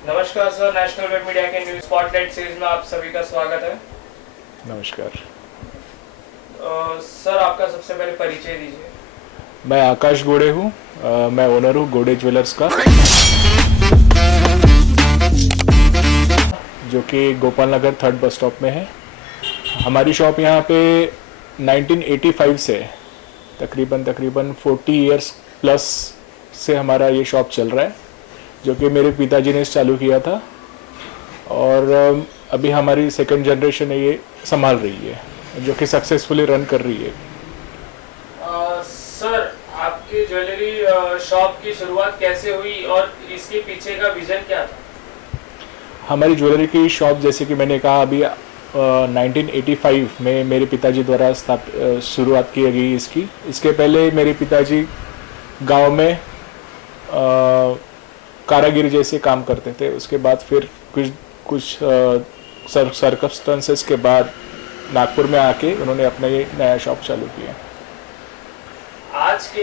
नमस्कार sir, national web media के news spotlight series में आप सभी का स्वागत है। नमस्कार। सर, आपका सबसे पहले परिचय दीजिए। मैं आकाश गोड़े हूँ। मैं ओनर हूँ गोड़े ज्वेलर्स का, जो कि गोपाल नगर 3rd बस स्टॉप में है। हमारी शॉप यहाँ पे 1985 से तकरीबन 40 इयर्स प्लस से हमारा ये शॉप चल रहा है, जो कि मेरे पिताजी ने चालू किया था और अभी हमारी सेकंड जनरेशन है ये संभाल रही है, जो कि सक्सेसफुली रन कर रही है। सर, आपकी ज्वेलरी शॉप की शुरुआत कैसे हुई और इसके पीछे का विजन क्या था? हमारी ज्वेलरी की शॉप, जैसे कि मैंने कहा, अभी 1985 में मेरे पिताजी द्वारा शुरुआत की गई इसकी। इसके पहले मेरे पिताजी गांव में कारागिर जैसे काम करते थे। उसके बाद फिर कुछ सर्कमस्टेंसेस के बाद नागपुर में आके उन्होंने अपना ये नया शॉप चालू किया। आज के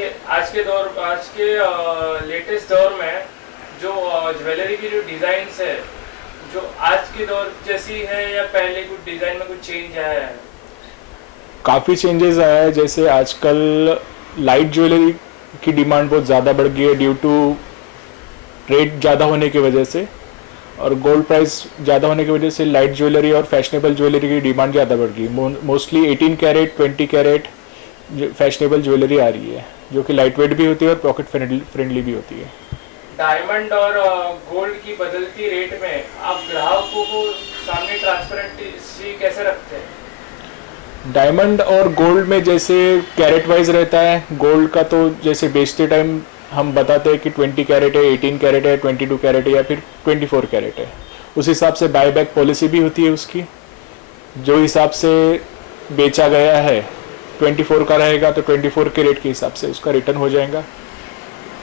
लेटेस्ट दौर में जो ज्वेलरी की जो डिजाइन्स है, जो आज के दौर जैसी है या पहले कुछ डिजाइन में कुछ चेंज आया है? काफ़ी चेंजेस आया है। जैसे आजकल लाइट ज्वेलरी की डिमांड बहुत ज़्यादा बढ़ गई है ड्यू टू रेट ज़्यादा होने की वजह से, और गोल्ड प्राइस ज़्यादा होने की वजह से लाइट ज्वेलरी और फैशनेबल ज्वेलरी की डिमांड ज़्यादा बढ़ गई। Mostly 18 carat 20 carat fashionable jewellery आ रही है, जो कि लाइट वेट भी होती है और पॉकेट फ्रेंडली भी होती है। डायमंड और गोल्ड की बदलती रेट में आप ग्राहकों को सामने ट्रांसपेरेंसी कैसे रखते हैं? डायमंड और गोल्ड में जैसे कैरेट वाइज रहता है। गोल्ड का तो जैसे बेचते टाइम हम बताते हैं कि 20 कैरेट है, 18 कैरेट है, 22 कैरेट है या फिर 24 कैरेट है। उस हिसाब से बायबैक पॉलिसी भी होती है उसकी। जो हिसाब से बेचा गया है 24 का रहेगा तो 24 के रेट के हिसाब से उसका रिटर्न हो जाएगा।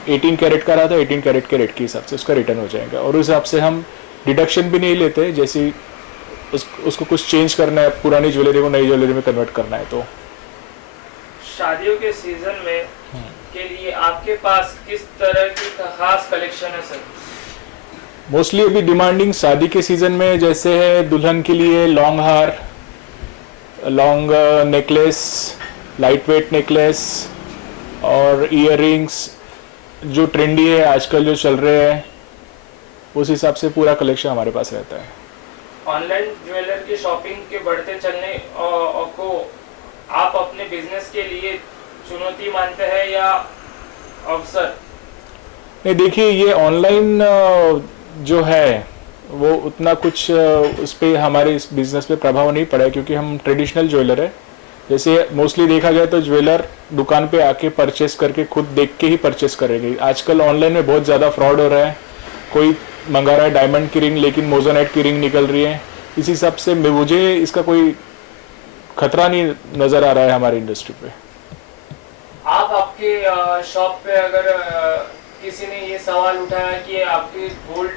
18 कैरेट का रहा था 18 कैरेट के रेट के हिसाब से उसका रिटर्न हो जाएगा। और उस हिसाब से हम डिडक्शन भी नहीं लेते, जैसे उसको कुछ चेंज करना है, पुरानी ज्वेलरी को नई ज्वेलरी में कन्वर्ट करना है। तो शादियों के सीजन में के लिए आपके पास किस तरह की खास कलेक्शन है सर? मोस्टली अभी डिमांडिंग शादी के सीजन में जैसे है दुल्हन के लिए लॉन्ग हार, long necklace, light weight necklace और ईयररिंग्स, जो ट्रेंडी है आजकल जो चल रहे हैं, उस हिसाब से पूरा कलेक्शन हमारे पास रहता है। ऑनलाइन ज्वेलर की शॉपिंग के बढ़ते चलने को आप अपने बिजनेस के लिए चुनौती मानते हैं या अवसर? नहीं, देखिए, ये ऑनलाइन जो है वो उतना कुछ उस पर हमारे इस बिज़नेस पे प्रभाव नहीं पड़ा है, क्योंकि हम ट्रेडिशनल ज्वेलर है। जैसे मोस्टली देखा जाए तो ज्वेलर दुकान पे आके परचेस करके खुद देख के ही परचेस करेंगे। आजकल ऑनलाइन में बहुत ज़्यादा फ्रॉड हो रहा है। कोई मंगा रहा है डायमंड की रिंग लेकिन मोजोनाइट की रिंग निकल रही है। इस हिसाब से मुझे इसका कोई खतरा नहीं नज़र आ रहा है हमारी इंडस्ट्री पे। आप आपके शॉप पे अगर किसी ने ये सवाल उठाया कि आपकी गोल्ड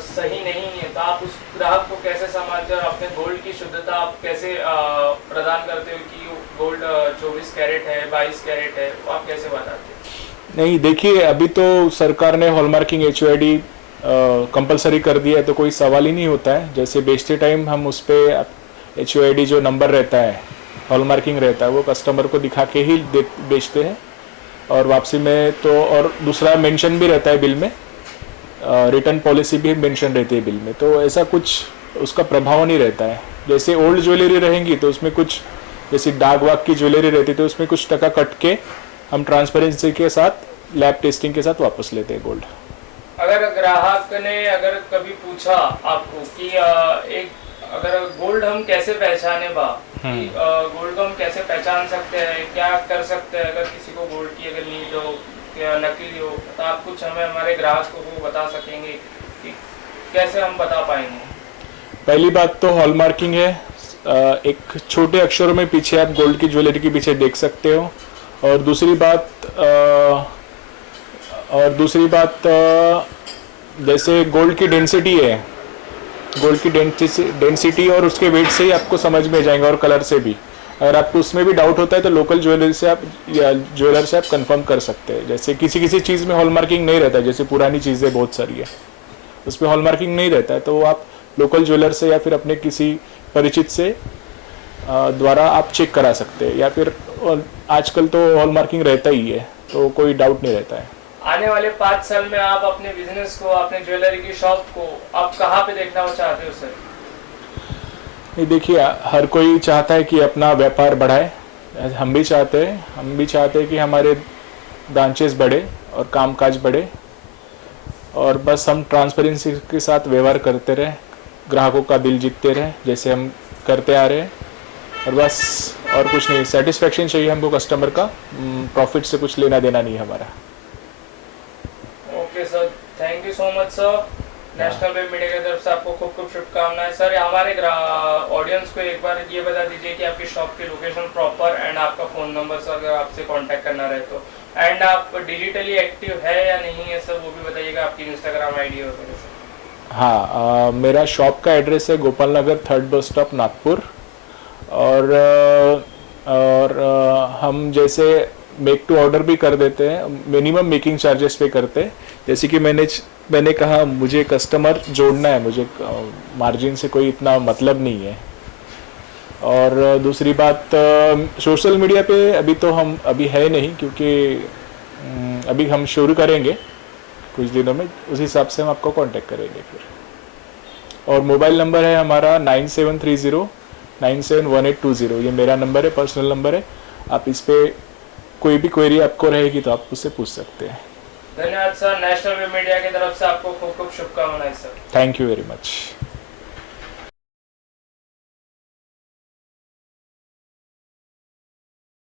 सही नहीं है, तो आप उस ग्राहक को कैसे समझते हो और अपने गोल्ड की शुद्धता आप कैसे प्रदान करते हो कि गोल्ड 24 कैरेट है, 22 कैरेट है, वो आप कैसे बताते हो? नहीं, देखिए, अभी तो सरकार ने हॉलमार्किंग HOID कंपलसरी कर दिया है, तो कोई सवाल ही नहीं होता है। जैसे बेचते टाइम हम उस पर HOID जो नंबर रहता है, हॉलमार्किंग रहता है, वो कस्टमर को दिखा के ही बेचते हैं। और वापसी में तो और दूसरा मेंशन भी रहता है बिल में, रिटर्न पॉलिसी भी मेंशन रहती है बिल में, तो ऐसा कुछ उसका प्रभाव नहीं रहता है। जैसे ओल्ड ज्वेलरी रहेंगी तो उसमें कुछ, जैसे दाग वाग की ज्वेलरी रहती तो उसमें कुछ टका कट के हम ट्रांसपेरेंसी के साथ लैब टेस्टिंग के साथ वापस लेते हैं गोल्ड। अगर ग्राहक ने अगर कभी पूछा आपको कि एक अगर गोल्ड हम कैसे पहचाने बा, कि गोल्ड को हम कैसे पहचान सकते हैं, क्या कर सकते हैं अगर किसी को गोल्ड की अगर नीड हो या नकली हो, तो आप कुछ हमें हमारे ग्राहकों को बता सकेंगे कि कैसे हम बता पाएंगे? पहली बात तो हॉलमार्किंग है। एक छोटे अक्षरों में पीछे आप गोल्ड की ज्वेलरी के पीछे देख सकते हो। और दूसरी बात जैसे गोल्ड की डेंसिटी है, गोल्ड की डेंसिटी और उसके वेट से ही आपको समझ में जाएगा, और कलर से भी। अगर आपको उसमें भी डाउट होता है तो लोकल ज्वेलरी से आप या ज्वेलर से आप कंफर्म कर सकते हैं। जैसे किसी किसी चीज़ में हॉलमार्किंग नहीं रहता है, जैसे पुरानी चीज़ें बहुत सारी है, उस पर हॉलमार्किंग नहीं रहता है, तो आप लोकल ज्वेलर से या फिर अपने किसी परिचित से द्वारा आप चेक करा सकते हैं, या फिर आजकल तो हॉलमार्किंग रहता ही है, तो कोई डाउट नहीं रहता है। आने वाले 5 साल में आप अपने बिजनेस को, अपने ज्वेलरी की शॉप को आप कहाँ पे देखना चाहते हो सर? नहीं, देखिए, हर कोई चाहता है कि अपना व्यापार बढ़ाए, हम भी चाहते हैं कि हमारे ब्रांचेस बढ़े और कामकाज बढ़े, और बस हम ट्रांसपेरेंसी के साथ व्यवहार करते रहे, ग्राहकों का दिल जीतते रहे जैसे हम करते आ रहे हैं, और बस और कुछ नहीं, सेटिस्फेक्शन चाहिए हमको कस्टमर का, प्रॉफिट से कुछ लेना देना नहीं हमारा। Okay sir, thank you so much sir. National web media की तरफ से आपको खूब खूब शुभकामनाएं सर। हमारे ऑडियंस को एक बार ये बता दीजिए कि आपकी शॉप की लोकेशन प्रॉपर एंड आपका फ़ोन नंबर सर, अगर आपसे कांटेक्ट करना रहे तो, एंड आप डिजिटली एक्टिव है या नहीं है सर, वो भी बताइएगा, आपकी इंस्टाग्राम आईडी वगैरह सर। हाँ, मेरा शॉप का एड्रेस है गोपाल नगर 3rd बस स्टॉप नागपुर, और हम जैसे मेक टू ऑर्डर भी कर देते हैं, मिनिमम मेकिंग चार्जेस पे करते हैं। जैसे कि मैंने कहा, मुझे कस्टमर जोड़ना है, मुझे मार्जिन से कोई इतना मतलब नहीं है। और दूसरी बात, सोशल मीडिया पे अभी है नहीं, क्योंकि अभी हम शुरू करेंगे कुछ दिनों में, उस हिसाब से हम आपको कांटेक्ट करेंगे फिर। और मोबाइल नंबर है हमारा 9730971820, ये मेरा नंबर है, पर्सनल नंबर है। आप इस पे कोई भी क्वेरी आपको रहेगी तो आप उससे पूछ सकते हैं। धन्यवाद सर। नेशनल वेब मीडिया की तरफ से आपको खूब खूब शुभकामनाएं sir. Thank you very much.